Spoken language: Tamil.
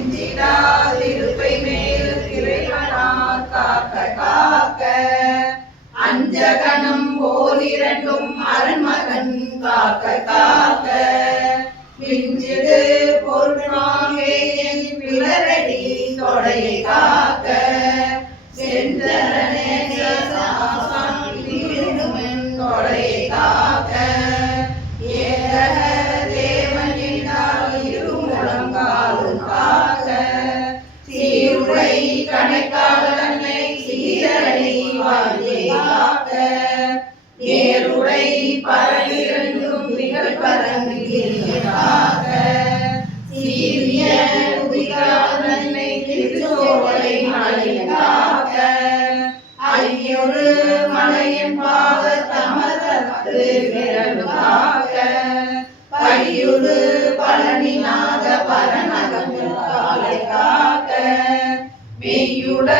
திருப்பை மேல் இறைவனார் காக்க காக்க அஞ்சகனும் ஓரிரண்டும் அரண்மகன் காக்க காக்க விஞ்சிடு பொருளாங்கே என் விளரடி தொடையை காக்க செஞ்சரனே தொடையை காக்க ஏக தேவனினால் இருமுழங்காலும் காக்க சீருடை கணைக்காலனை சீரடி வாழ்வை காக்க நேருடை பரவிரண்டும் நிகழ் பரங்காக சீரிய உதிகாலனை திருச்சோலை மலையாக ஐயொரு மலையின் பாத தமதத்து விரலுக்காக பையுடு பழனிநாத பரநகம் காலை காக்க